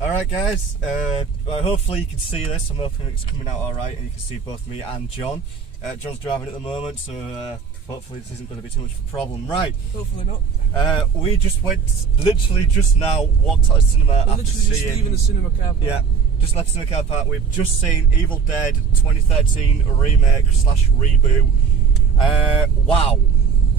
Alright guys, hopefully you can see this. I'm hoping it's coming out alright and you can see both me and John. John's driving at the moment, so hopefully this isn't going to be too much of a problem. Right. Hopefully not. We just went, literally just now, walked out of cinema after seeing... just leaving the cinema car park. Yeah, just left the cinema car park. We've just seen Evil Dead 2013 remake / reboot. Wow.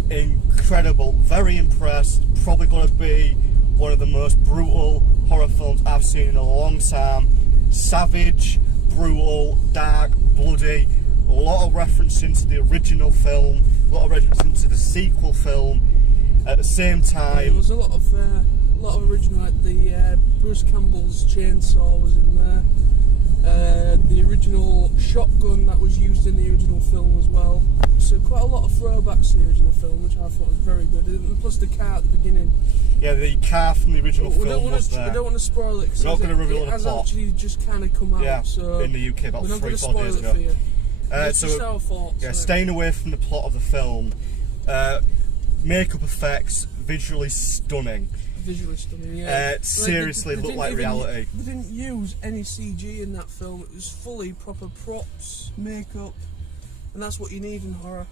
Incredible. Very impressed. Probably going to be one of the most brutal horror films I've seen in a long time. Savage, brutal, dark, bloody. A lot of referencing to the original film, a lot of referencing to the sequel film. At the same time, there was a lot of original, like the Bruce Campbell's chainsaw was in there. The original shotgun that was used in the original film as well. So quite a lot of throwbacks to the original film, which I thought was very good. And plus the car at the beginning. Yeah, the car from the original film was there. I don't want to spoil it because we're not going to reveal the plot. It has actually just kind of come out. Yeah, so in the UK about 3 or 4 days ago. So just our thoughts. Yeah, staying away from the plot of the film. Makeup effects, visually stunning. Visually stunning, yeah. Seriously, they looked like reality. They didn't use any CG in that film. It was fully proper props, makeup, and that's what you need in horror.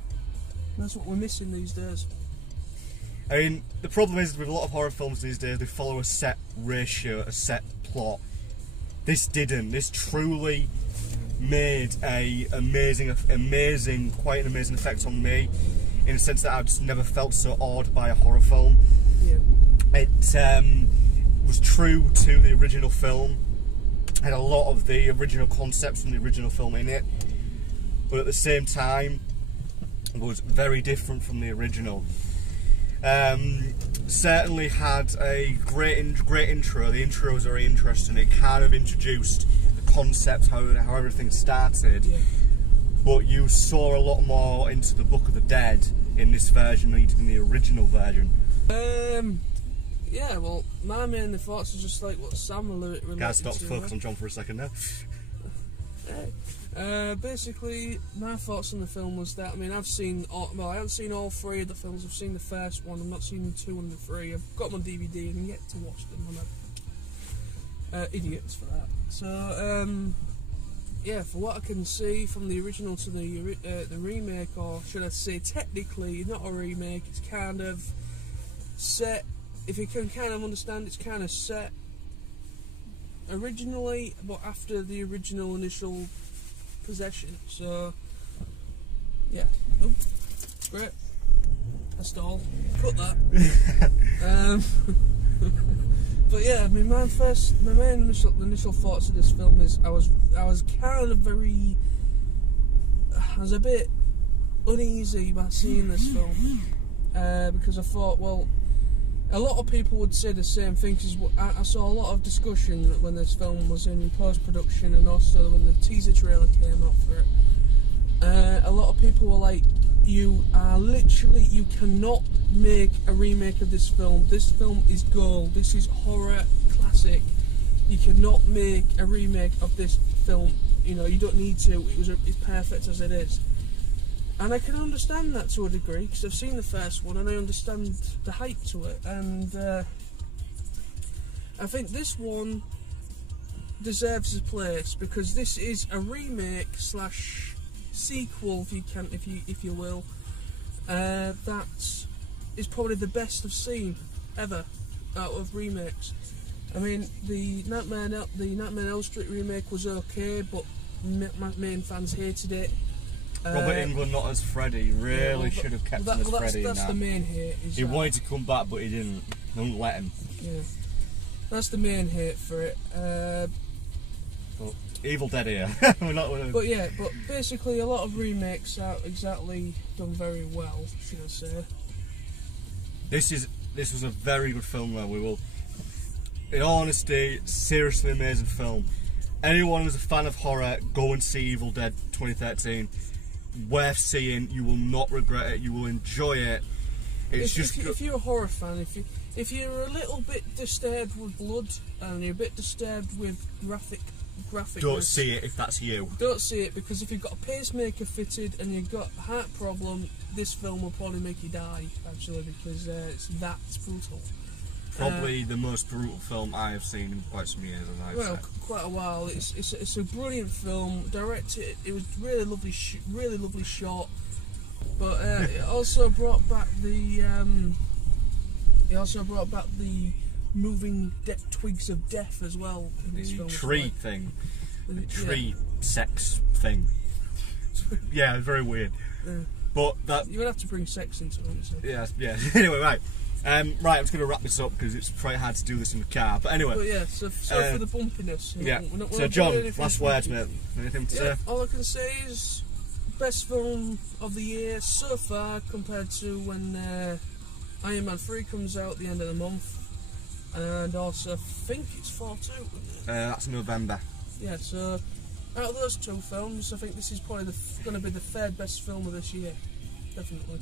And that's what we're missing these days. I mean, the problem is with a lot of horror films these days, they follow a set ratio, a set plot. This didn't. This truly made quite an amazing effect on me, in the sense that I just never felt so awed by a horror film. Yeah. It was true to the original film, had a lot of the original concepts from the original film in it, but at the same time was very different from the original. Certainly had a great intro. The intro was very interesting. It kind of introduced the concept, how everything started. Yeah. But you saw a lot more into the Book of the Dead in this version than you did in the original version. Yeah, well, my main thoughts are just like what Sam related to. Guys, stop, focus on John for a second now. Basically, my thoughts on the film was that, I mean, I haven't seen all 3 of the films. I've seen the first one. I've not seen the 2 and the 3. I've got them on DVD and yet to watch them. I'm idiots for that. So, yeah, for what I can see from the original to the remake, or should I say, technically not a remake. It's kind of set. If you can kind of understand, it's kind of set originally, but after the original initial possession. So, yeah. Oh, great. I stalled. Cut that. But yeah, I mean, my main initial thoughts of this film is I was kind of I was a bit uneasy by seeing this film, because I thought, well, a lot of people would say the same thing, because I saw a lot of discussion when this film was in post-production, and also when the teaser trailer came out for it. A lot of people were like, you cannot make a remake of this film. This film is gold. This is horror classic. You cannot make a remake of this film. You know, you don't need to. It's perfect as it is. And I can understand that to a degree, because I've seen the first one and I understand the hype to it. And I think this one deserves its place, because this is a remake / sequel, if you will. That is probably the best I've seen ever out of remakes. I mean, the Nightmare on Elm Street remake was okay, but my main fans hated it. Robert Englund not as Freddy, really should have kept him as Freddy. That's the main hate. He wanted to come back, but he didn't. They wouldn't let him. Yeah, that's the main hate for it. But Evil Dead here. But yeah, but basically a lot of remakes are exactly done very well, should I say. This was a very good film though. We will, in all honesty, seriously amazing film. Anyone who's a fan of horror, go and see Evil Dead 2013. Worth seeing. You will not regret it. You will enjoy it. If you're a horror fan, if you're a little bit disturbed with blood and you're a bit disturbed with graphic, don't see it if that's you. Don't see it, because if you've got a pacemaker fitted and you've got a heart problem, this film will probably make you die, actually, because it's that brutal. Probably the most brutal film I have seen in quite some years, as I've said. Quite a while. It's a brilliant film. Directed, it was really lovely shot. But it also brought back the moving twigs of death as well. In this film, tree thing, the tree sex thing. Yeah, very weird. But that you're gonna have to bring sex into it. So. Yeah. Anyway, right. Right, I'm just going to wrap this up because it's probably hard to do this in the car. But anyway. But yeah, so for the bumpiness. Yeah. So John, last words, mate. Anything to say? All I can say is best film of the year so far compared to when Iron Man 3 comes out at the end of the month, and also I think it's 4/2. That's November. Yeah. So out of those two films, I think this is probably going to be the third best film of this year. Definitely.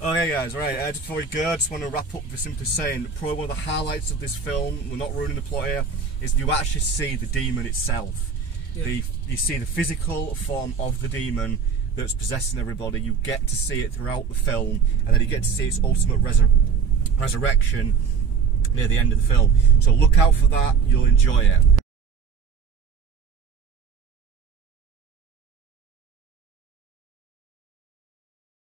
Okay guys, right, just before we go, I just want to wrap up by simply saying probably one of the highlights of this film, we're not ruining the plot here, is you actually see the demon itself. Yeah. You see the physical form of the demon that's possessing everybody. You get to see it throughout the film, and then you get to see its ultimate resurrection near the end of the film. So look out for that, you'll enjoy it.